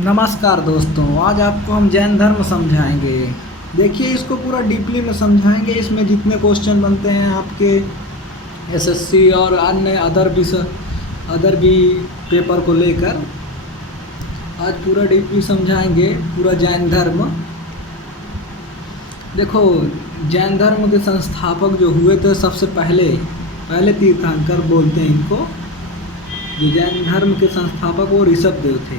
नमस्कार दोस्तों, आज आपको हम जैन धर्म समझाएंगे। देखिए, इसको पूरा डीपली में समझाएंगे। इसमें जितने क्वेश्चन बनते हैं आपके एसएससी और अन्य अदर भी पेपर को लेकर आज पूरा डीपली समझाएंगे पूरा जैन धर्म। देखो, जैन धर्म के संस्थापक जो हुए थे सबसे पहले तीर्थंकर बोलते हैं इनको। जो जैन धर्म के संस्थापक वो ऋषभदेव थे।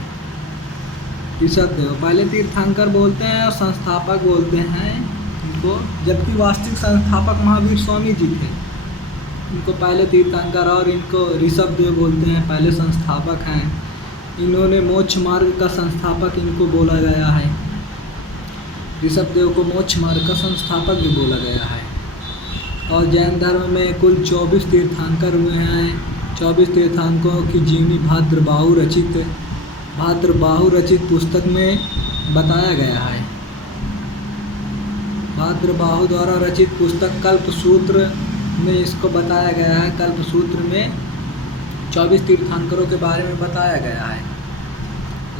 ऋषभदेव पहले तीर्थंकर बोलते हैं और संस्थापक बोलते हैं इनको, जबकि वास्तविक संस्थापक महावीर स्वामी जी थे। इनको पहले तीर्थंकर और इनको ऋषभदेव बोलते हैं, पहले संस्थापक हैं। इन्होंने मोक्ष मार्ग का संस्थापक इनको बोला गया है। ऋषभदेव को मोक्ष मार्ग का संस्थापक भी बोला गया है। और जैन धर्म में कुल 24 तीर्थंकर हुए हैं। 24 तीर्थंकरों की जीवनी भाद्रबाहु रचित पुस्तक में बताया गया है। भाद्रबाहु द्वारा रचित पुस्तक कल्पसूत्र में इसको बताया गया है। कल्पसूत्र में 24 तीर्थंकरों के बारे में बताया गया है।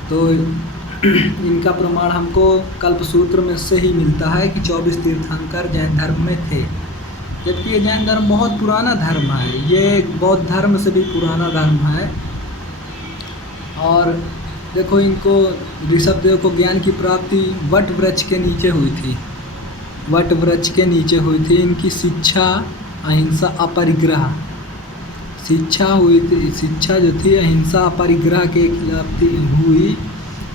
तो इनका प्रमाण हमको कल्पसूत्र में से ही मिलता है कि 24 तीर्थंकर जैन धर्म में थे। जबकि ये जैन धर्म बहुत पुराना धर्म है। ये बौद्ध धर्म से भी पुराना धर्म है। और देखो, इनको ऋषभदेव को ज्ञान की प्राप्ति वट वृक्ष के नीचे हुई थी। वट वृक्ष के नीचे हुई थी। इनकी शिक्षा अहिंसा अपरिग्रह शिक्षा हुई थी। शिक्षा जो थी अहिंसा अपरिग्रह के खिलाफ हुई।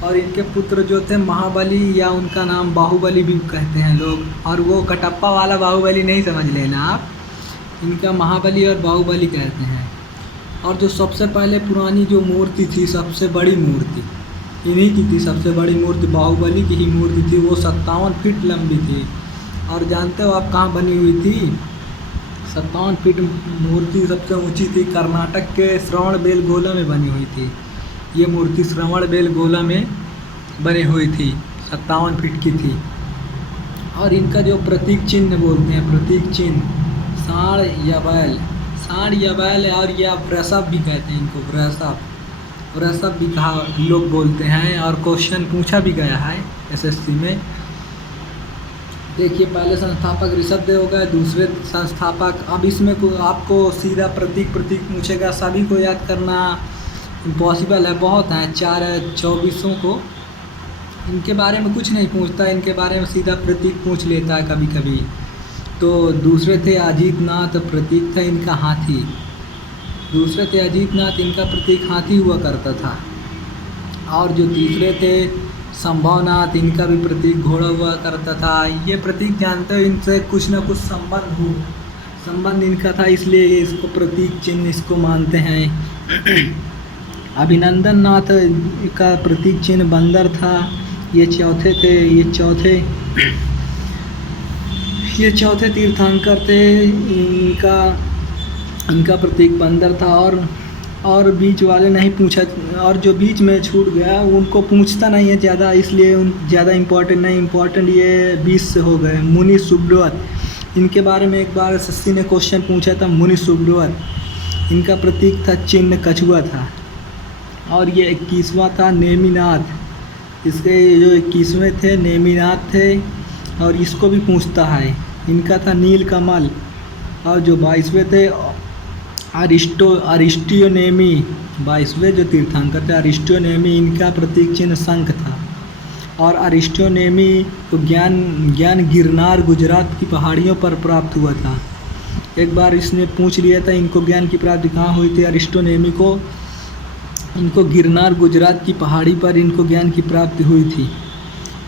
और इनके पुत्र जो थे महाबली, या उनका नाम बाहुबली भी कहते हैं लोग। और वो कटप्पा वाला बाहुबली नहीं समझ लेना आप, इनका महाबली और बाहुबली कहते हैं। और जो सबसे पहले पुरानी जो मूर्ति थी, सबसे बड़ी मूर्ति इन्हीं की थी। सबसे बड़ी मूर्ति बाहुबली की ही मूर्ति थी। वो 57 फीट लंबी थी। और जानते हो आप कहाँ बनी हुई थी? 57 फीट मूर्ति सबसे ऊंची थी। कर्नाटक के श्रवणबेलगोला में बनी हुई थी। ये मूर्ति श्रवणबेलगोला में बनी हुई थी, 57 फीट की थी। और इनका जो प्रतीक चिन्ह बोलते हैं, प्रतीक चिन्ह सांड या बैल और या वृषभ भी कहते हैं इनको। वृषभ भी कहा लोग बोलते हैं। और क्वेश्चन पूछा भी गया है एसएससी में। देखिए, पहले संस्थापक ऋषभदेव हो गए, दूसरे संस्थापक। अब इसमें आपको सीधा प्रतीक पूछेगा, सभी को याद करना इम्पॉसिबल है। बहुत हैं, 24 को इनके बारे में कुछ नहीं पूछता। इनके बारे में सीधा प्रतीक पूछ लेता है कभी कभी। तो दूसरे थे अजीतनाथ, प्रतीक था इनका हाथी। दूसरे थे अजीतनाथ, इनका प्रतीक हाथी हुआ करता था। और जो तीसरे थे संभवनाथ, इनका भी प्रतीक घोड़ा हुआ करता था। ये प्रतीक जानते हो, इनसे कुछ ना कुछ संबंध इनका था, इसलिए ये इसको प्रतीक चिन्ह इसको मानते हैं। अभिनंदन नाथ का प्रतीक चिन्ह बंदर था। ये चौथे तीर्थंकर थे। इनका प्रतीक बंदर था। और बीच वाले नहीं पूछा। और जो बीच में छूट गया उनको पूछता नहीं है ज़्यादा, इसलिए ज़्यादा इम्पोर्टेंट नहीं। इम्पोर्टेंट ये 20 से हो गए। मुनि सुब्रत, इनके बारे में एक बार एसएससी ने क्वेश्चन पूछा था। मुनि सुब्रत, इनका प्रतीक था चिन्ह कछुआ था। और ये 21वां था नेमिनाथ। इसके जो 21वें थे नेमिनाथ थे। और इसको भी पूछता है। इनका था नीलकमल। और जो 22वें थे अरिस्टियोनेमी, 22वें जो तीर्थंकर थे अरिस्टियोनेमी, इनका प्रतीक चिन्ह शंख था। और अरिस्टियोनेमी को ज्ञान गिरनार गुजरात की पहाड़ियों पर प्राप्त हुआ था। एक बार इसने पूछ लिया था इनको ज्ञान की प्राप्ति कहाँ हुई थी। अरिस्टियोनेमी को इनको गिरनार गुजरात की पहाड़ी पर इनको ज्ञान की प्राप्ति हुई थी।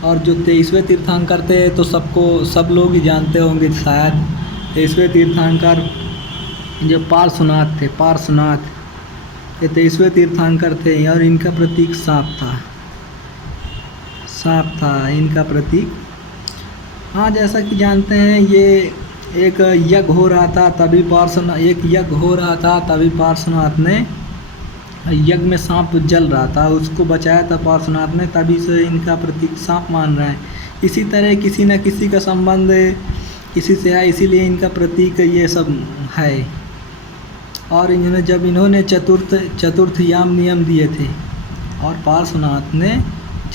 और जो 23वें तीर्थंकर थे तो सब लोग ही जानते होंगे शायद। 23वें तीर्थंकर जो पार्श्वनाथ थे, ये 23वें तीर्थंकर थे। और इनका प्रतीक सांप था इनका प्रतीक। हाँ, जैसा कि जानते हैं, ये एक यज्ञ हो रहा था तभी पार्श्वनाथ ने यज्ञ में सांप जल रहा था, उसको बचाया था पार्श्वनाथ ने, तभी से इनका प्रतीक सांप मान रहा है। इसी तरह किसी न किसी का संबंध इसी से है, इसीलिए इनका प्रतीक ये सब है। और इन्होंने चतुर्थ याम नियम दिए थे और पार्श्वनाथ ने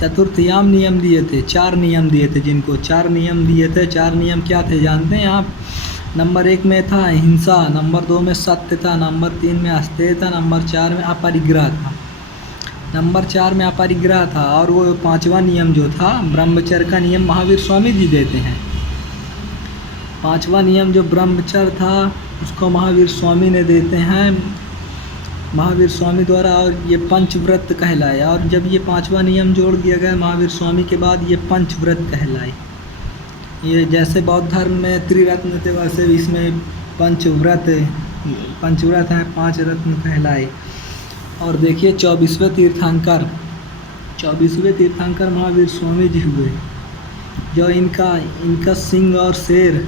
चतुर्थयाम नियम दिए थे, 4 नियम दिए थे जिनको 4 नियम दिए थे। 4 नियम क्या थे जानते हैं आप? नंबर 1 में था अहिंसा, नंबर 2 में सत्य था, नंबर 3 में अस्तेय था, नंबर 4 में अपरिग्रह था। नंबर 4 में अपरिग्रह था। और वो 5वां नियम जो था ब्रह्मचर्य का नियम महावीर स्वामी जी देते हैं। 5वां नियम जो ब्रह्मचर्य था उसको महावीर स्वामी ने देते हैं, महावीर स्वामी द्वारा। और ये पंचव्रत कहलाया। और जब ये 5वां नियम जोड़ दिया गया महावीर स्वामी के बाद ये पंचव्रत कहलाए। ये जैसे बौद्ध धर्म में त्रिरत्न थे वैसे इसमें पंचव्रत हैं, 5 रत्न कहलाए। और देखिए 24वें तीर्थंकर महावीर स्वामी जी हुए। जो इनका सिंह और शेर,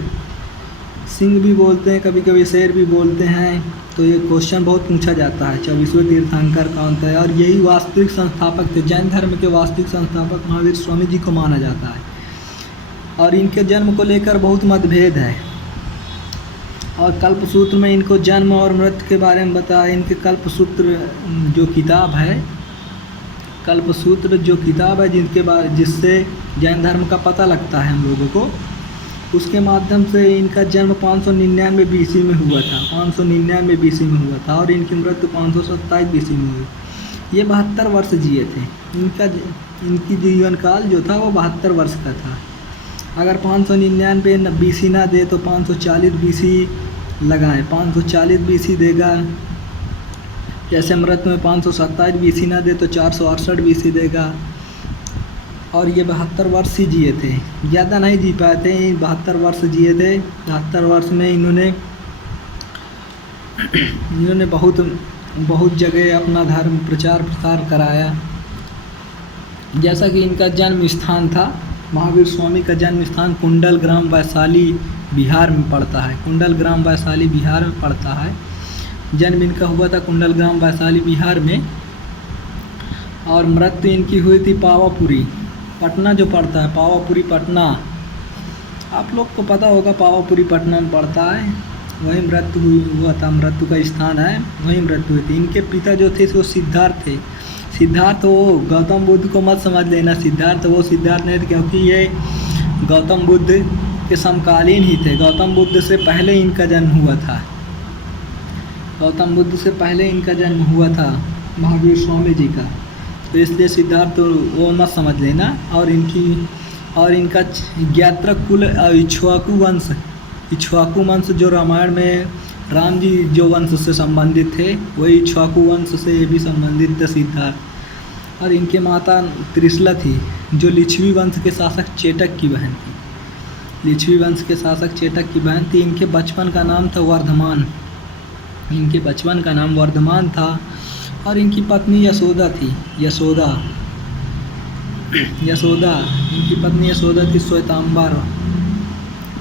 सिंह भी बोलते हैं कभी कभी, शेर भी बोलते हैं। तो ये क्वेश्चन बहुत पूछा जाता है 24वें तीर्थंकर कौन था। और यही वास्तविक संस्थापक थे, जैन धर्म के वास्तविक संस्थापक महावीर स्वामी जी को माना जाता है। और इनके जन्म को लेकर बहुत मतभेद है। और कल्पसूत्र में इनको जन्म और मृत्यु के बारे में बताया। इनके कल्पसूत्र जो किताब है, कल्पसूत्र जो किताब है जिससे जैन धर्म का पता लगता है हम लोगों को, उसके माध्यम से इनका जन्म 599 बीसी में हुआ था, 599 बीसी में हुआ था। और इनकी मृत्यु 527 बीसी में हुई। ये 72 वर्ष जिए थे। इनकी जीवन काल जो था वो 72 वर्ष का था। अगर 599 बीसी ना दे तो 540 बीसी लगाएं, 540 बीसी देगा। जैसे मृत्यु में 527 बीसी ना दे तो 468 बीसी देगा। और ये 72 वर्ष ही जिए थे, ज़्यादा नहीं जी पाए थे, 72 वर्ष जिए थे। 72 वर्ष में इन्होंने बहुत जगह अपना धर्म प्रचार प्रसार कराया। जैसा कि इनका जन्म स्थान था, महावीर स्वामी का जन्म स्थान कुंडल ग्राम वैशाली बिहार में पड़ता है। कुंडल ग्राम वैशाली बिहार में पड़ता है। जन्म इनका हुआ था कुंडल ग्राम वैशाली बिहार में। और मृत्यु इनकी हुई थी पावापुरी, पटना जो पड़ता है, पावापुरी पटना। आप लोग को पता होगा पावापुरी पटना में पड़ता है, वहीं मृत्यु हुआ था, मृत्यु का स्थान है, वहीं मृत्यु हुई थी। इनके पिता जो थे वो सिद्धार्थ थे। सिद्धार्थ वो गौतम बुद्ध को मत समझ लेना, सिद्धार्थ वो सिद्धार्थ नहीं थे, क्योंकि ये गौतम बुद्ध के समकालीन ही थे। गौतम बुद्ध से पहले इनका जन्म हुआ था, गौतम बुद्ध से पहले इनका जन्म हुआ था महावीर स्वामी जी का। तो इसलिए सिद्धार्थ वो मत समझ लेना। और इनका ज्ञात्रक कुल इक्ष्वाकु वंश जो रामायण में राम जी जो वंश से संबंधित थे, वही इक्ष्वाकु वंश से ये भी संबंधित थे सिद्धार्थ। और इनके माता त्रिशला थी, जो लिच्छवी वंश के शासक चेटक की बहन थी, लिच्छवी वंश के शासक चेटक की बहन थी। इनके बचपन का नाम था वर्धमान, इनके बचपन का नाम वर्धमान था। और इनकी पत्नी यशोदा थी, यशोदा इनकी पत्नी यशोदा थी श्वेतांबर।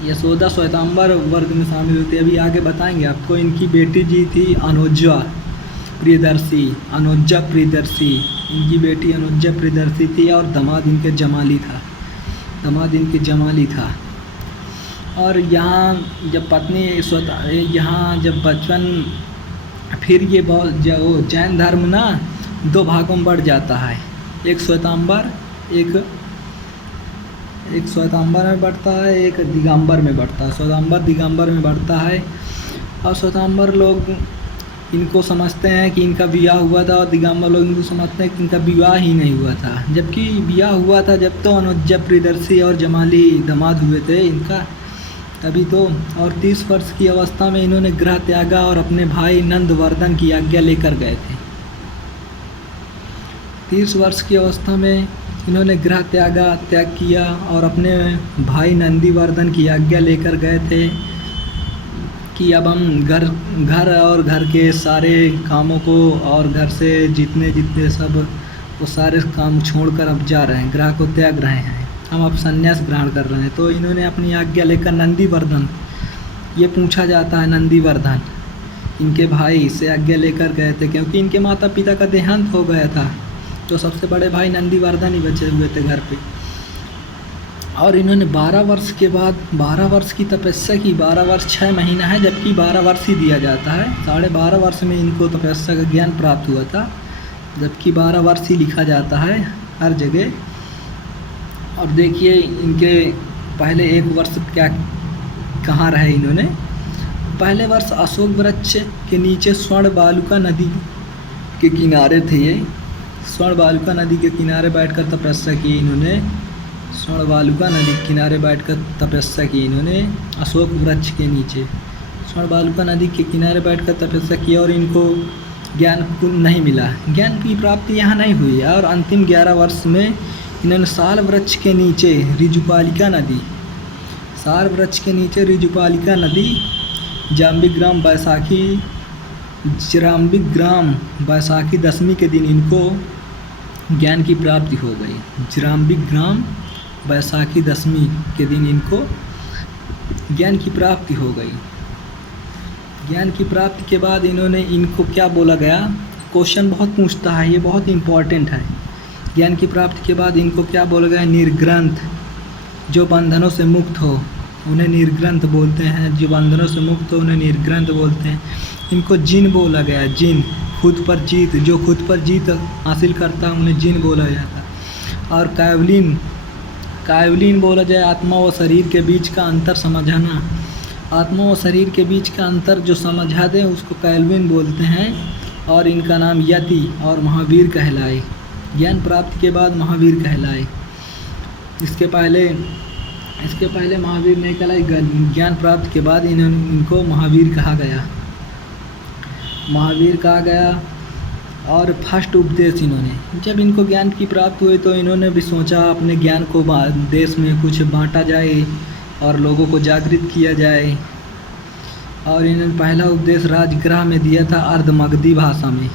यशोदा श्वेतांबर वर्ग में शामिल होती है, अभी आगे बताएंगे आपको। इनकी बेटी जी थी अनुजा प्रियदर्शी, इनकी बेटी अनुजा प्रियदर्शी थी। और दामाद इनके जमाली था। और यहाँ जब बचपन, फिर ये जैन धर्म ना 2 भागों में बढ़ जाता है। एक श्वेतांबर में बढ़ता है, एक दिगंबर में बढ़ता है। श्वेतांबर दिगंबर में बढ़ता है। और श्वेतांबर लोग इनको समझते हैं कि इनका विवाह हुआ था, और दिगंबर लोग इनको समझते हैं कि इनका विवाह ही नहीं हुआ था। जबकि विवाह हुआ था जब तो अनुजा प्रियदर्शी और जमाली दामाद हुए थे इनका, तभी तो। और 30 वर्ष की अवस्था में इन्होंने गृह त्यागा और अपने भाई नंदवर्धन की आज्ञा लेकर गए थे। 30 वर्ष की अवस्था में इन्होंने गृह त्याग किया और अपने भाई नंदीवर्धन की आज्ञा लेकर गए थे कि अब हम घर और घर के सारे कामों को और घर से जितने सब वो सारे काम छोड़कर अब जा रहे हैं, गृह को त्याग रहे हैं, हम अब संन्यास ग्रहण कर रहे हैं। तो इन्होंने अपनी आज्ञा लेकर नंदीवर्धन, ये पूछा जाता है नंदीवर्धन इनके भाई से आज्ञा लेकर गए थे, क्योंकि इनके माता पिता का देहांत हो गया था। तो सबसे बड़े भाई नंदीवर्धन ही बचे हुए थे घर पे। और इन्होंने 12 वर्ष के बाद 12 वर्ष की तपस्या की। 12 वर्ष 6 महीना है, जबकि 12 वर्ष ही दिया जाता है। 12.5 वर्ष में इनको तपस्या का ज्ञान प्राप्त हुआ था, जबकि 12 वर्ष ही लिखा जाता है हर जगह। और देखिए इनके पहले एक वर्ष क्या कहाँ रहे इन्होंने। पहले वर्ष अशोक वृक्ष के नीचे स्वर्ण बालुका नदी के किनारे थे ये। स्वर्ण बालुका नदी के किनारे बैठकर तपस्या की इन्होंने। स्वर्ण बालुका नदी के किनारे बैठकर तपस्या की इन्होंने अशोक वृक्ष के नीचे। स्वर्ण बालुका नदी के किनारे बैठकर तपस्या की और इनको ज्ञान नहीं मिला, ज्ञान की प्राप्ति यहाँ नहीं हुई। और अंतिम 11 वर्ष में इन्होंने साल वृक्ष के नीचे ऋजुपालिका नदी, साल वृक्ष के नीचे ऋजुपालिका नदी, जाम्बिग्राम बैसाखी दशमी के दिन इनको ज्ञान की प्राप्ति हो गई। जाम्बिग्राम बैसाखी दशमी के दिन इनको ज्ञान की प्राप्ति हो गई। ज्ञान की प्राप्ति के बाद इनको क्या बोला गया, क्वेश्चन बहुत पूछता है, ये बहुत इम्पोर्टेंट है। ज्ञान की प्राप्ति के बाद इनको क्या बोला गया, निर्ग्रंथ, जो बंधनों से मुक्त हो उन्हें निर्ग्रंथ बोलते हैं। जो बंधनों से मुक्त हो उन्हें निर्ग्रंथ बोलते हैं। इनको जिन बोला गया, जिन, खुद पर जीत, जो खुद पर जीत हासिल करता है उन्हें जिन बोला जाता। और कायवलीन बोला जाए, आत्मा व शरीर के बीच का अंतर समझाना। आत्मा व शरीर के बीच का अंतर जो समझा दे उसको कायवलीन बोलते हैं। और इनका नाम यति और महावीर कहलाए। ज्ञान प्राप्ति के बाद महावीर कहलाए। इसके पहले महावीर नहीं कहलाए। ज्ञान प्राप्ति के बाद इनको महावीर कहा गया, महावीर कहा गया। और फर्स्ट उपदेश इन्होंने, जब इनको ज्ञान की प्राप्ति हुई तो इन्होंने भी सोचा अपने ज्ञान को देश में कुछ बांटा जाए और लोगों को जागृत किया जाए। और इन्होंने पहला उपदेश राजगृह में दिया था, अर्धमगधी भाषा में।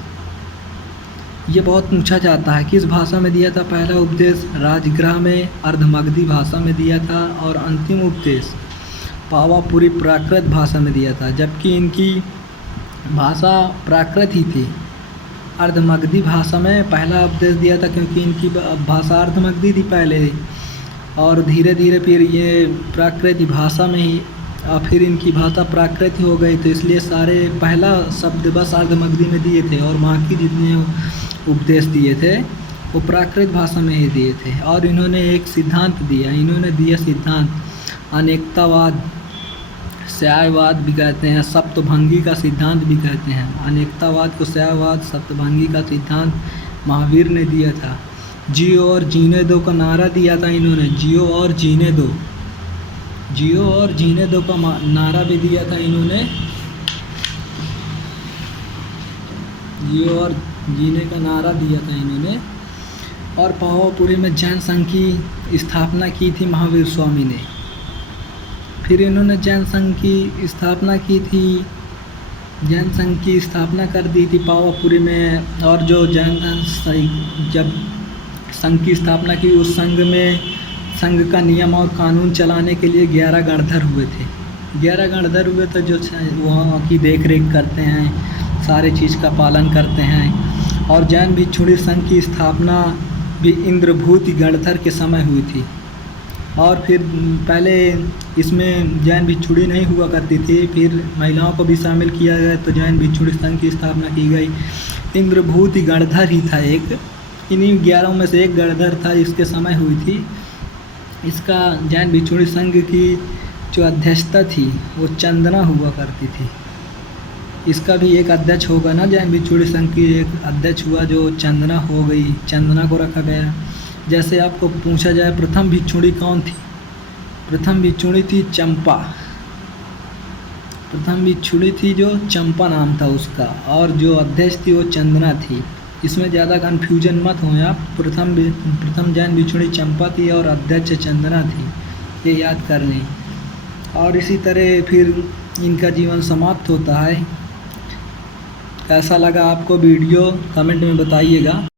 ये बहुत पूछा जाता है किस भाषा में दिया था। पहला उपदेश राजगृह में अर्धमगधी भाषा में दिया था और अंतिम उपदेश पावापुरी प्राकृत भाषा में दिया था, जबकि इनकी भाषा प्राकृत ही थी। अर्धमगधी भाषा में पहला उपदेश दिया था क्योंकि इनकी भाषा अर्धमगधी थी पहले, और धीरे धीरे फिर ये प्राकृत भाषा में ही फिर इनकी भाषा प्राकृत हो गई, तो इसलिए सारे पहला शब्द बस अर्धमगधी में दिए थे और बाकी जितने उपदेश दिए थे वो प्राकृत भाषा में ही दिए थे। और इन्होंने एक सिद्धांत दिया, इन्होंने दिया सिद्धांत अनेकतावाद, स्यायवाद भी कहते हैं, सप्तभंगी का सिद्धांत भी कहते हैं। अनेकतावाद को स्यायवाद, सप्तभंगी का सिद्धांत महावीर ने दिया था। जियो और जीने दो का नारा दिया था इन्होंने, जियो और जीने दो, जियो और जीने दो का नारा भी दिया था इन्होंने। जियो और जीने का नारा दिया था इन्होंने। और पावापुरी में जैन संघ की स्थापना की थी महावीर स्वामी ने। फिर इन्होंने जैन संघ की स्थापना की थी, जैन संघ की स्थापना कर दी थी पावापुरी में। और जो जैन जब संघ की स्थापना की, उस संघ का नियम और कानून चलाने के लिए 11 गणधर हुए थे। 11 गणधर हुए थे जो वहाँ की देख रेख करते हैं, सारे चीज़ का पालन करते हैं। और जैन भिक्षुणी संघ की स्थापना भी इंद्रभूति गणधर के समय हुई थी। और फिर पहले इसमें जैन भिक्षुणी नहीं हुआ करती थी, फिर महिलाओं को भी शामिल किया गया तो जैन भिक्षुणी संघ की स्थापना की गई। इंद्रभूति गणधर ही था एक, इन्हीं 11 में से एक गणधर था जिसके समय हुई थी। इसका जैन भिक्षुणी संघ की जो अध्यक्षता थी वो चंदना हुआ करती थी। इसका भी एक अध्यक्ष होगा ना, जैन भिक्षुणी संघ की एक अध्यक्ष हुआ जो चंदना हो गई, चंदना को रखा गया। जैसे आपको पूछा जाए प्रथम भिक्षुणी कौन थी, प्रथम भिक्षुणी थी चंपा। प्रथम भिक्षुणी थी जो चंपा नाम था उसका, और जो अध्यक्ष थी वो चंदना थी। इसमें ज़्यादा कन्फ्यूजन मत हो आप, प्रथम जैन भिक्षुणी चंपा थी और अध्यक्ष चंदना थी, ये याद कर लें। और इसी तरह फिर इनका जीवन समाप्त होता है। कैसा लगा आपको वीडियो कमेंट में बताइएगा।